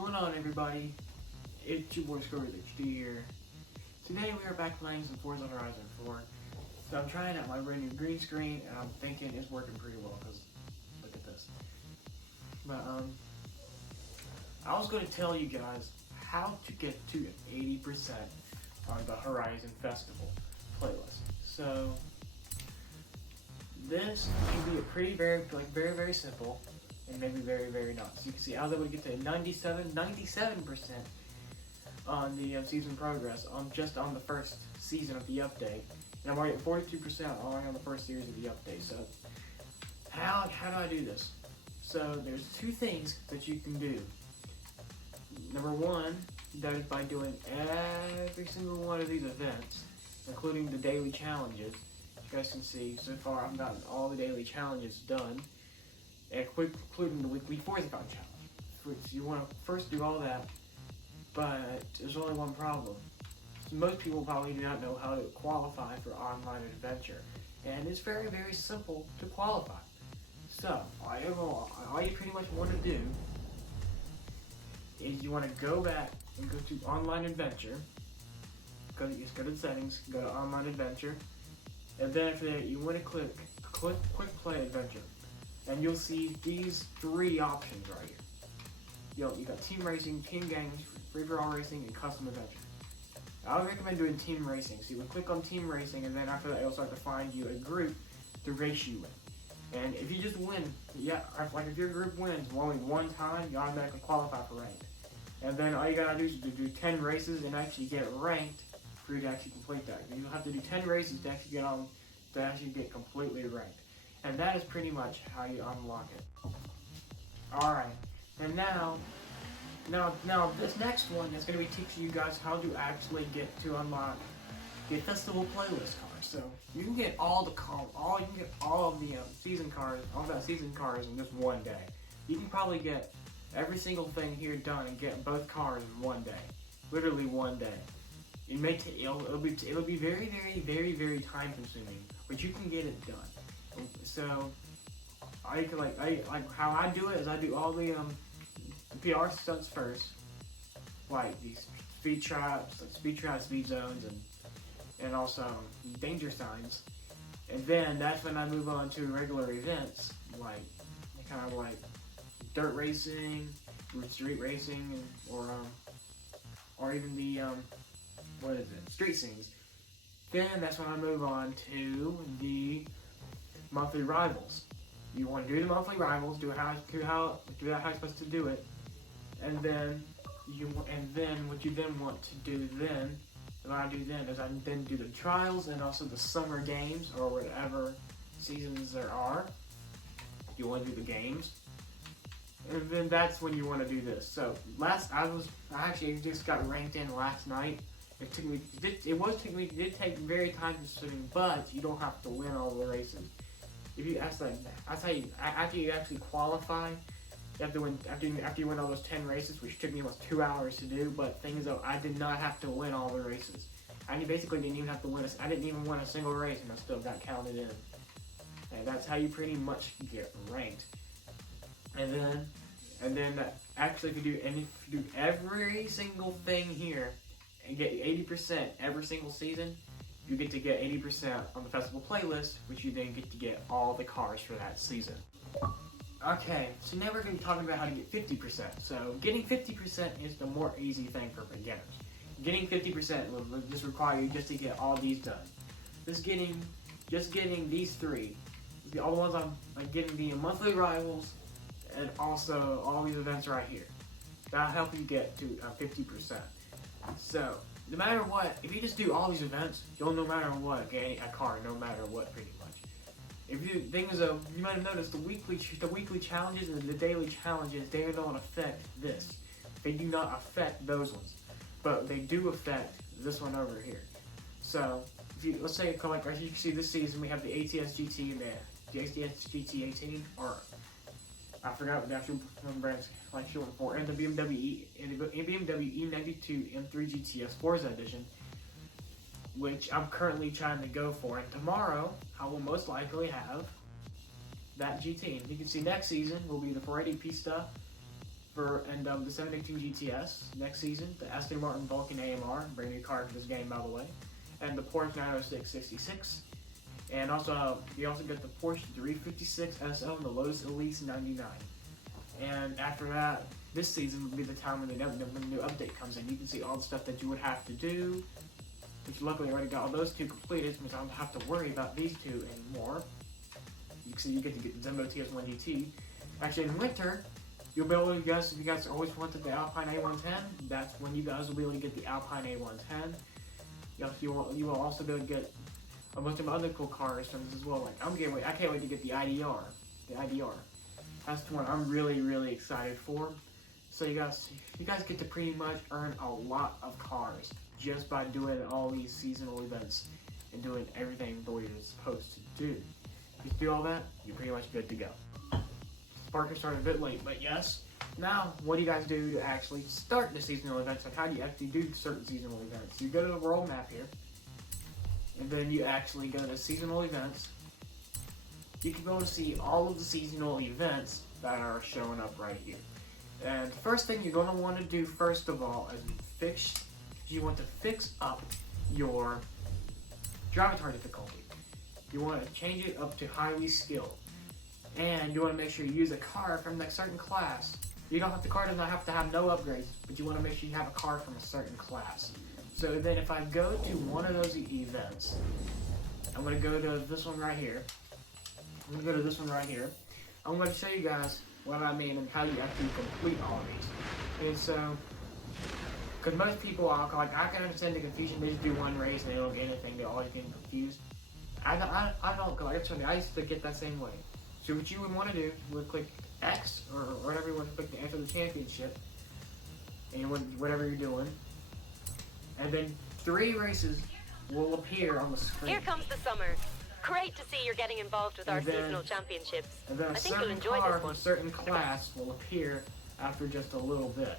going on, everybody? It's your boy Scorpion HD here. Today we are back playing some Forza Horizon 4. So I'm trying out my brand new green screen, and I'm thinking it's working pretty well, because look at this. But, I was going to tell you guys how to get to 80% on the Horizon Festival playlist. So, this can be a very simple, and maybe very not. So you can see I was able to get to 97% on the season progress just on the first season of the update, and I'm already at 42% only on the first series of the update. So how do I do this? So there's two things that you can do. Number one, that is by doing every single one of these events, including the daily challenges. As you guys can see, so far I've gotten all the daily challenges done, including the weekly Forza challenge, which you want to first do all that. But there's only one problem. So most people probably do not know how to qualify for online adventure, and it's very simple to qualify. So all you pretty much want to do is you want to go back and go to online adventure. Just go to the settings, go to online adventure, and then after that you want to click quick play adventure, and you'll see these three options right here. You got team racing, team games, free-for-all racing, and custom adventure. I would recommend doing team racing. So you would click on team racing, and then after that it'll start to find you a group to race you in. And if you just win, if your group wins only one time, you automatically qualify for ranked. And then all you gotta do is to do 10 races and actually get ranked for you to actually complete that. You'll have to do 10 races to actually get completely ranked. And that is pretty much how you unlock it. Alright, and now this next one is going to be teaching you guys how to actually get to unlock the festival playlist cars. So you can get all of the season cars, all that season cars in just one day. You can probably get every single thing here done and get both cars in one day, literally one day. It'll be very time consuming, but you can get it done. So how I do it is I do all the PR stunts first, like these speed traps, speed zones, and also danger signs. And then that's when I move on to regular events, like dirt racing, street racing, or even the street scenes. Then that's when I move on to the monthly rivals. You want to do the monthly rivals, do how you're supposed to do it, and then what you then want to do then, what I do then is I then do the trials and also the summer games or whatever seasons there are. You want to do the games, and then that's when you want to do this. So I actually just got ranked in last night. It did take very time consuming, but you don't have to win all the races. After you actually qualify, you have to win. After you win all those 10 races, which took me almost 2 hours to do. But thing is, though, I did not have to win all the races. I basically didn't even have to win. I didn't even win a single race, and I still got counted in. And that's how you pretty much get ranked. And then actually, if you do every single thing here and get 80% every single season, you get to get 80% on the festival playlist, which you then get to get all the cars for that season. Okay, so now we're going to be talking about how to get 50%. So getting 50% is the more easy thing for beginners. Getting 50% will just require you just to get all these done. Just getting these three, all the ones I'm getting the monthly rivals, and also all these events right here. That'll help you get to 50%. So no matter what, if you just do all these events, you'll no matter what get a car, no matter what, pretty much. You might have noticed the weekly challenges and the daily challenges, they don't affect this. They do not affect those ones, but they do affect this one over here. So let's say, like as you can see, this season we have the ATS GT and the ATS GT 18, or I forgot what the actual brand's short for, and the BMW E92 M3 GTS Forza Edition, which I'm currently trying to go for. And tomorrow, I will most likely have that GT. And you can see next season will be the 480 Pista the 718 GTS next season, the Aston Martin Vulcan AMR, brand new car for this game by the way, and the Porsche 906 66. And also, you also get the Porsche 356 SL and the Lotus Elise 99. And after that, this season will be the time when the new update comes in. You can see all the stuff that you would have to do, which luckily I already got all those two completed, so I don't have to worry about these two anymore. You can see you get to get the Zembo TS1 GT. Actually, in winter, you'll be able to guess if you guys always wanted the Alpine A110, that's when you guys will be able to get the Alpine A110. You will also be able to get a bunch of other cool cars from this as well. Like I can't wait to get the IDR. The IDR. That's the one I'm really excited for. So you guys get to pretty much earn a lot of cars just by doing all these seasonal events and doing everything the way you're supposed to do. If you do all that, you're pretty much good to go. Parker started a bit late, but yes. Now, what do you guys do to actually start the seasonal events? Like, how do you actually do certain seasonal events? You go to the world map here, and then you actually go to seasonal events. You can go and see all of the seasonal events that are showing up right here. And the first thing you're going to want to do, first of all, is you want to fix up your Avatar difficulty. You want to change it up to highly skilled. And you want to make sure you use a car from that certain class. The car does not have to have no upgrades, but you want to make sure you have a car from a certain class. So then if I go to one of those events, I'm going to go to this one right here. I'm going to show you guys what I mean and how you actually complete all of these. And so, because most people are like, I can understand the confusion. They just do one race and they don't get anything. They're always getting confused. I don't, because I used to get that same way. So what you would want to do, you would click X or whatever you want to click to enter the championship, and whatever you're doing, and then 3 races will appear on the screen. Here comes the summer. Great to see you're getting involved with our seasonal championships. And then I think you'll enjoy this one. A certain class will appear after just a little bit.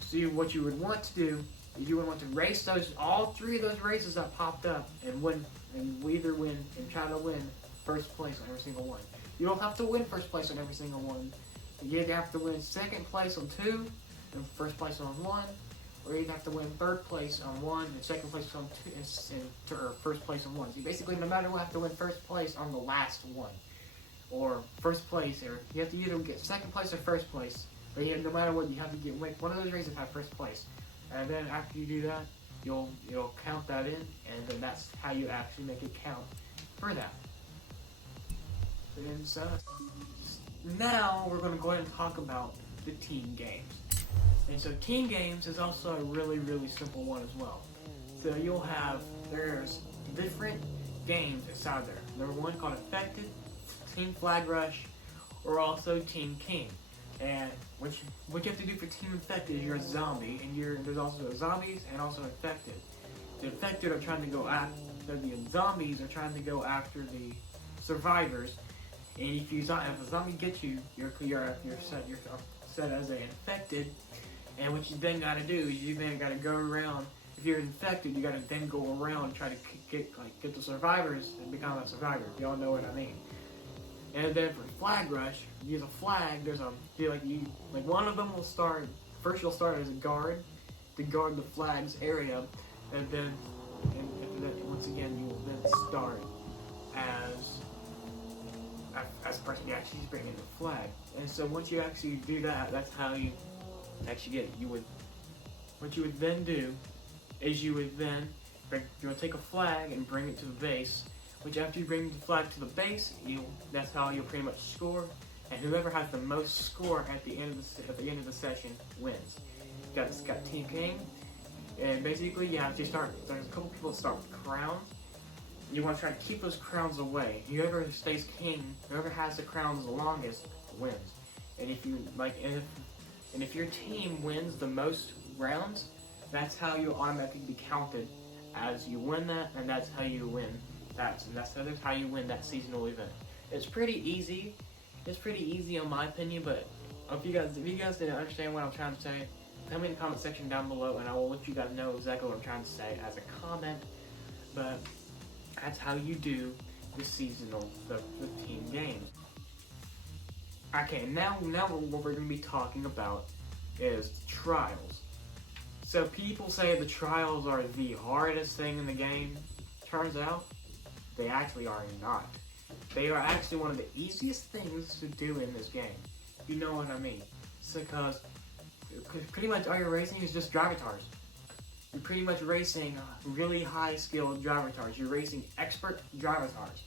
So what you would want to do is you would want to race all 3 of those races that popped up and win, and either win and try to win first place on every single one. You don't have to win first place on every single one. You either have to win second place on 2 and first place on 1, or you have to win third place on 1 and second place on 2 or first place on 1. So you basically, no matter what, have to win first place on the last one, or first place, or you have to either get second place or first place. But no matter what, you have to get one of those races have first place, and then after you do that, you'll count that in, and then that's how you actually make it count for that. And so now we're going to go ahead and talk about the team games. And so team games is also a really simple one as well. So there's different games inside there. Number 1 called Affected, Team Flag Rush, or also Team King. And what you have to do for Team Infected is you're a zombie, and there's also zombies and also infected. The infected are trying to go after the zombies are trying to go after the survivors. And if a zombie gets you, you're set as an infected. And what you then got to do is you then got to go around. If you're infected, you got to then go around and try to get the survivors and become a survivor. Y'all know what I mean. And then for Flag Rush, you use a flag. One of them will start. First, you'll start as a guard to guard the flag's area, and then once again you will then start as the person who actually is bringing the flag. And so once you actually do that, that's how you actually get it. What you would then do is you would take a flag and bring it to the base. Which after you bring the flag to the base, that's how you'll pretty much score. And whoever has the most score at the end of the session wins. Got Team King, and basically there's a couple people that start with crowns. You want to try to keep those crowns away. Whoever stays king, whoever has the crowns the longest, wins. And if your team wins the most rounds, that's how you automatically be counted as you win that, and that's how you win that. And that's how you win that seasonal event. It's pretty easy. It's pretty easy in my opinion, but if you guys didn't understand what I'm trying to say, tell me in the comment section down below, and I will let you guys know exactly what I'm trying to say as a comment. But that's how you do the team games. Okay, now what we're going to be talking about is trials. So people say the trials are the hardest thing in the game. Turns out, they actually are not. They are actually one of the easiest things to do in this game. You know what I mean? So, because pretty much all you're racing is just drivatars. You're pretty much racing really high-skilled drivatars. You're racing expert drivatars.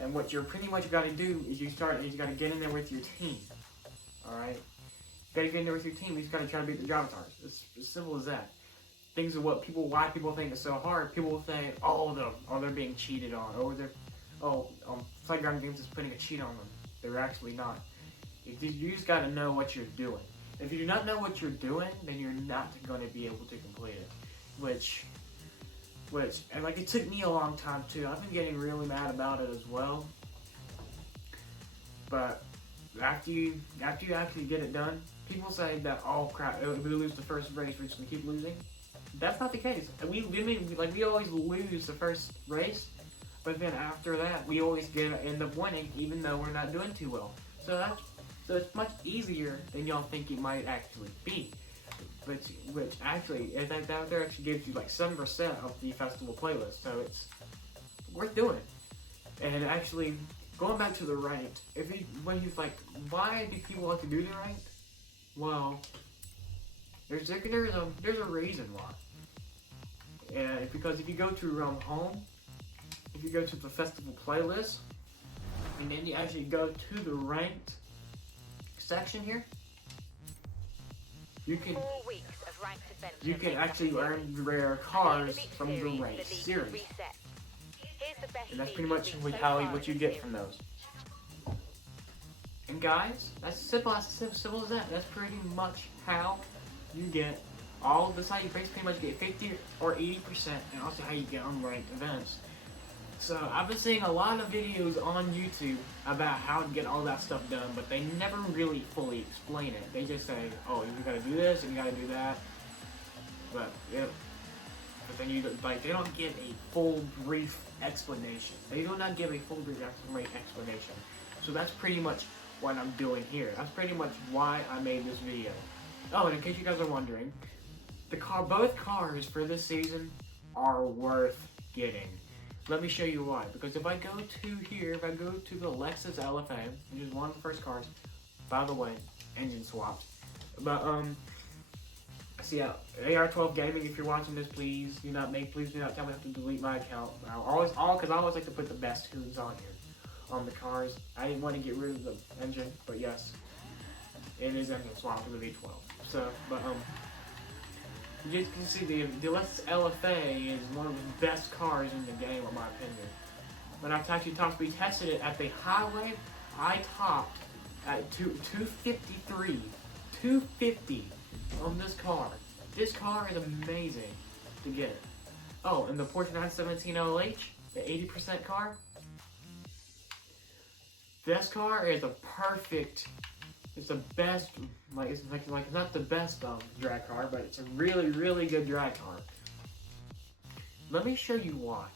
And what you're pretty much got to do is you got to get in there with your team. Alright? You got to get in there with your team. You just got to try to beat the drivatars. It's as simple as that. Things are why people think it's so hard. People think, they're being cheated on, or Playground Games is putting a cheat on them. They're actually not. You just got to know what you're doing. If you do not know what you're doing, then you're not going to be able to complete it. And like, it took me a long time too. I've been getting really mad about it as well. But after you actually get it done, people say that, oh crap, if we lose the first race, we're just gonna keep losing. That's not the case. We always lose the first race, but then after that, we always end up winning, even though we're not doing too well. So it's much easier than y'all think it might actually be. Which actually, that actually gives you like 7% of the festival playlist, so it's worth doing. And actually, going back to the ranked, why do people like to do the ranked? Well, there's a reason why. And because if you go to home, if you go to the festival playlist, and then you actually go to the ranked section here, you can 4 weeks of ranked adventure. You can actually earn rare cars from the ranked series, and that's pretty much what you get from those. And guys, that's simple as that. That's pretty much how you get all of this. How you pretty much get 50 or 80%, and also how you get unranked events. So I've been seeing a lot of videos on YouTube about how to get all that stuff done, but they never really fully explain it. They just say, oh, you gotta do this and you gotta do that. But then they don't give a full brief explanation. They do not give a full brief explanation. So that's pretty much what I'm doing here. That's pretty much why I made this video. Oh, and in case you guys are wondering, both cars for this season are worth getting. Let me show you why. Because if I go to the Lexus LFA, which is one of the first cars, by the way, engine swapped. But see, AR12 Gaming, if you're watching this, please do not tell me I have to delete my account. Because I always like to put the best tunes on here, on the cars. I didn't want to get rid of the engine, but yes, it is engine swapped to the V12. So, but you can see the Lexus LFA is one of the best cars in the game, in my opinion. When I we tested it at the highway, I topped at 253, 250 on this car. This car is amazing to get. Oh, and the Porsche 917 LH, the 80% car. This car is a perfect. It's the best, it's not the best drag car, but it's a really, really good drag car. Let me show you why.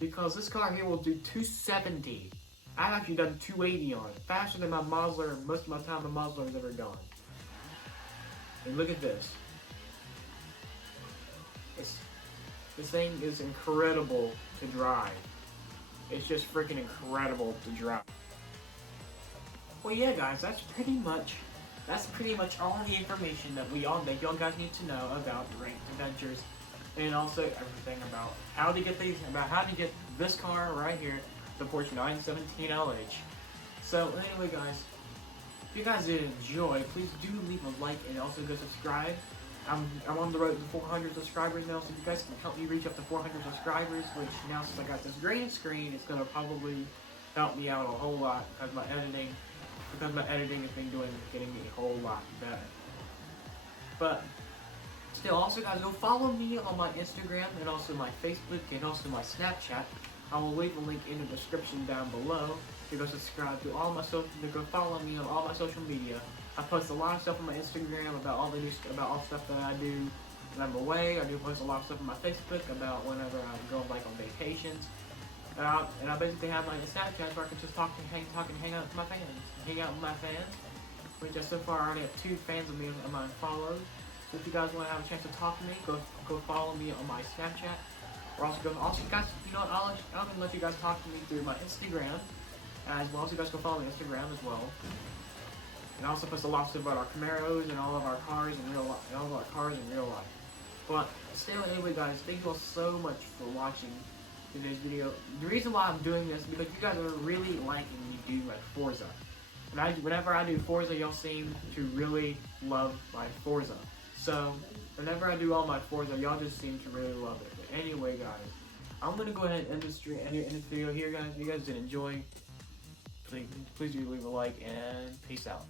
Because this car here will do 270. I've actually done 280 on it. Faster than my Mazda, most of my time the Mazda has ever gone. And look at this. This thing is incredible to drive. It's just freaking incredible to drive. Well, yeah, guys, that's pretty much all the information that y'all guys need to know about ranked adventures, and also everything about how to get this car right here, the Porsche 917 LH. So anyway, guys, if you guys did enjoy, please do leave a like and also go subscribe. I'm on the road to 400 subscribers now, so if you guys can help me reach up to 400 subscribers, which now since I got this green screen, it's gonna probably help me out a whole lot because my editing has been getting me a whole lot better. But still, also guys, go follow me on my Instagram and also my Facebook and also my Snapchat. I will leave a link in the description down below to go subscribe to all my to go follow me on all my social media. I post a lot of stuff on my Instagram about all stuff that I do when I'm away. I do post a lot of stuff on my Facebook about whenever I go on vacations. And I basically have like a Snapchat where I can just talk and hang out with my fans. Hang out with my fans. Which I so far already have 2 fans of me of mine followed. So if you guys want to have a chance to talk to me, go follow me on my Snapchat. Or also you guys, you know what, I'll even let you guys talk to me through my Instagram as well. So you guys go follow me on Instagram as well. And I also post a lot about our Camaros and all of our cars in real life. But still, anyway, guys, thank you all so much for watching today's video. The reason why I'm doing this is because you guys are really liking me do like Forza. And whenever I do Forza, y'all seem to really love my Forza. So whenever I do all my Forza, y'all just seem to really love it. But anyway, guys, I'm gonna go ahead and end this video here, guys. If you guys did enjoy, please do leave a like and peace out.